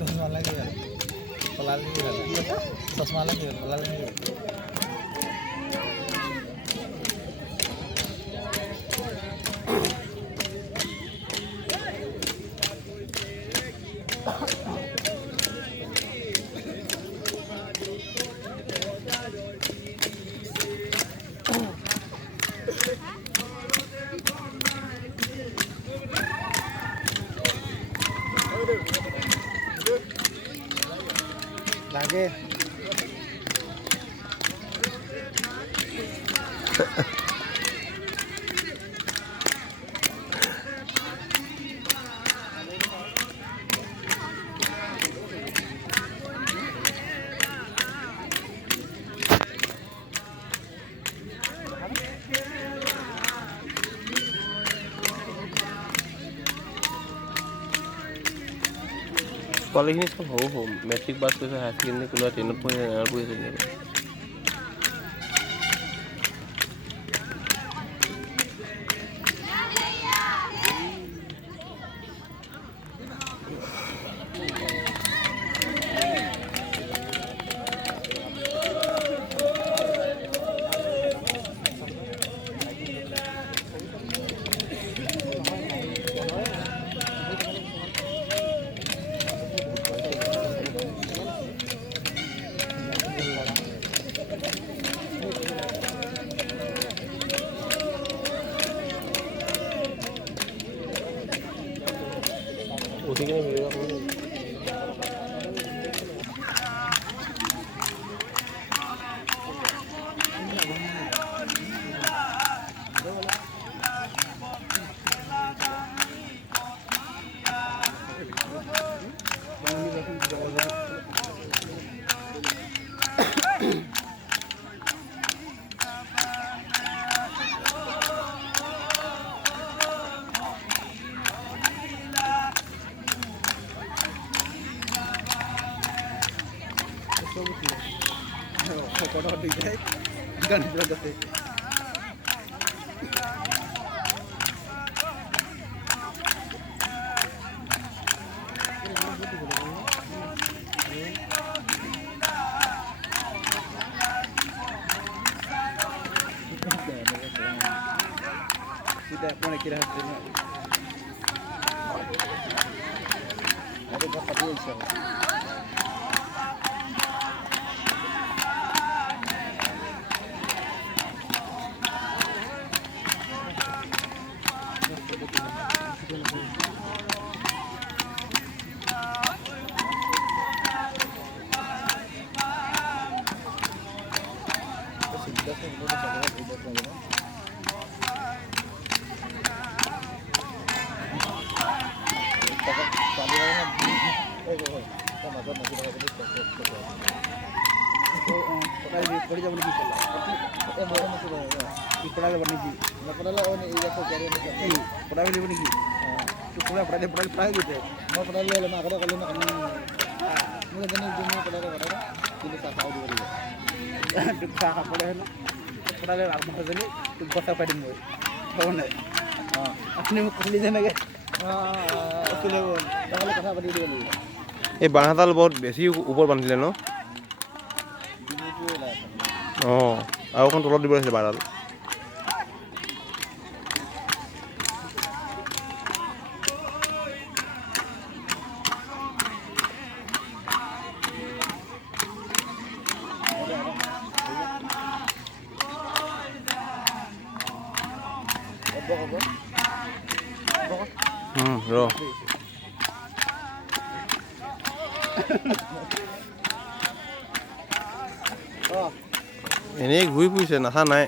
চশমা লাগি গ'ল পলাল কি গ'ল চশমা লাগি গ'ল পলাল কি গ'ল লাগে পোৱালিখিনি চব সৰু সৰু মেট্ৰিক পাছ কৰিছে হায়াৰ ছেকেণ্ডেৰী কোনোবা 10ত পঢ়িছে 9ত পঢ়িছে তেনেকৈ উঠি কিনে ভিডিঅ' কৰোঁ ফটো দি যায় গান বজাতে tidak mana kira hasilnya ada berapa dia insyaallah पड़ी जब नहीं चला तो मोर में तो पड़ा ले बनी जी ना पड़ा ले और ये तो करे नहीं पड़ा ले बनी जी तो पड़ा गए मैं पड़ा ले ना करे कल ना मुझे दिन दिन पड़ा ले दिन का खाओ दे रही तो खा पड़ा है ना पड़ा ले आग में चली तो बसा पड़ी मोर कौन है हां अपने में खुली देने के हां अकेले वो डबल कथा पड़ी दे रही এই বাঁহডাল বহুত বেছি ওপৰত বান্ধিলে ন অঁ আৰু অকণ তলত দিব লাগিছিলে বাঁহডাল ৰ এনেই ঘূৰি ফুৰিছে নাচা নাই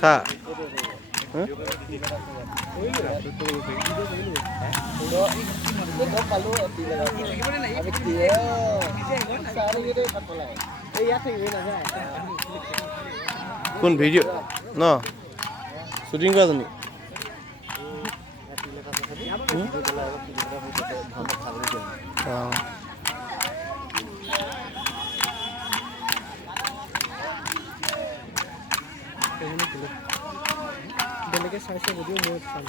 চা কোন ভিডিও ন শুটিং কৰা জানি অঁ বেলেগে চাইছে যদিও মই চাম